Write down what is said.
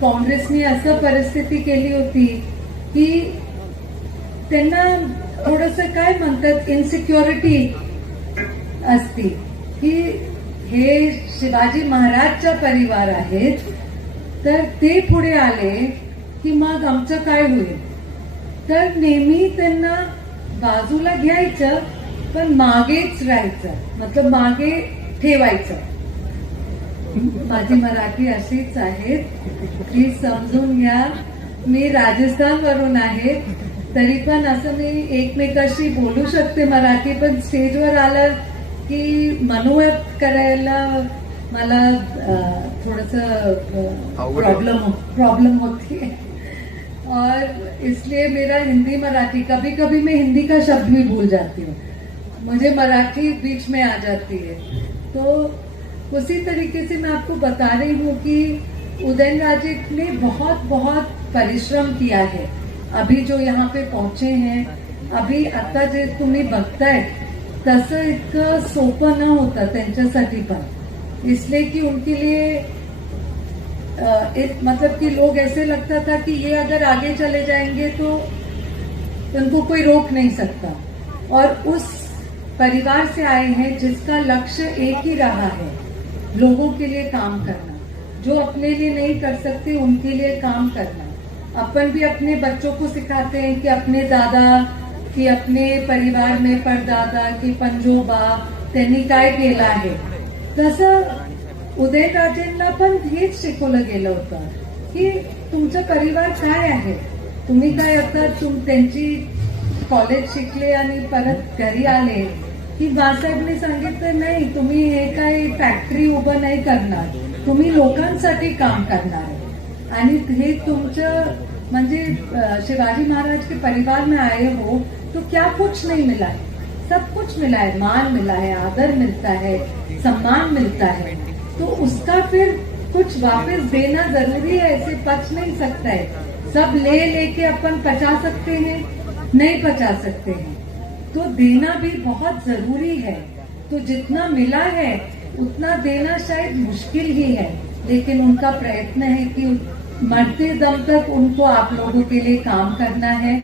काँग्रेसनी असं परिस्थिती केली होती की त्यांना थोडस काय म्हणतात इन्सिक्युरिटी असती. की हे शिवाजी महाराजचा परिवार आहेत तर ते पुढे आले की मग आमचं काय होईल? तर नेहमी त्यांना बाजूला घ्यायचं पण मागेच राहायचं मतलब मागे ठेवायचं. माझी मराठी अशीच आहे. की समजून घ्या. मी राजस्थान वरून आहे. तरी पण असं मी एकमेकाशी बोलू शकते मराठी पण स्टेजवर आलं की मनोव्यक्त करायला मला थोडस. प्रॉब्लम प्रॉब्लम होती. है और इसलिए मेरा हिंदी मराठी कभी कभी मैं हिंदी का शब्द भी भूल जाती हूँ। मुझे मराठी बीच में आ जाती है। तो उसी तरीके से मैं आपको बता रही हूँ कि उदयन राजे ने बहुत बहुत परिश्रम किया है। अभी जो यहाँ पे पहुँचे हैं, अभी आता जे तुम्ही बघताय तसं इतकं सोपं न होतं त्यांच्यासाठी पण इसलिए कि उनके लिए एक मतलब कि लोग ऐसे लगता था कि ये अगर आगे चले जाएँगे तो उनको कोई रोक नहीं सकता। और उस परिवार से आए हैं जिसका लक्ष्य एक ही रहा है लोगों के लिए काम करना, जो अपने लिए नहीं कर सकते, उनके लिए काम करना। अपन भी अपने बच्चों को सिखाते हैं कि अपने दादा, कि अपने परिवार में परदादा, की पंजोबा त्यांनी काय केलं आहे तसं उदयनराजेंना पण हेच शिकवलं गेलं होतं की तुमचा परिवार काय आहे? तुम्ही काय आता तुम त्यांची कॉलेज शिकले आणि परत घरी आले? की बाळासाहेबने सांगितलं नाही, तुम्ही हे काही फॅक्टरी उभं नाही करणार. काम आहे आणि हे शिवाजी महाराज के परिवार में आए हो तो क्या कुछ नहीं मिला है? सब कुछ मिला है. मान मिला है, आदर मिलता है, सम्मान मिलता है. तो उसका फिर कुछ वापस देना ज़रूरी है, ऐसे पच नहीं सकता है. सब ले लेके अपन पचा सकते हैं, नहीं पचा सकते हैं. तो देना भी बहुत ज़रूरी है। तो जितना मिला है, उतना देना शायद मुश्किल ही है। लेकिन उनका प्रयत्न है कि मरते दम तक उनको आप लोगों के लिए काम करना है।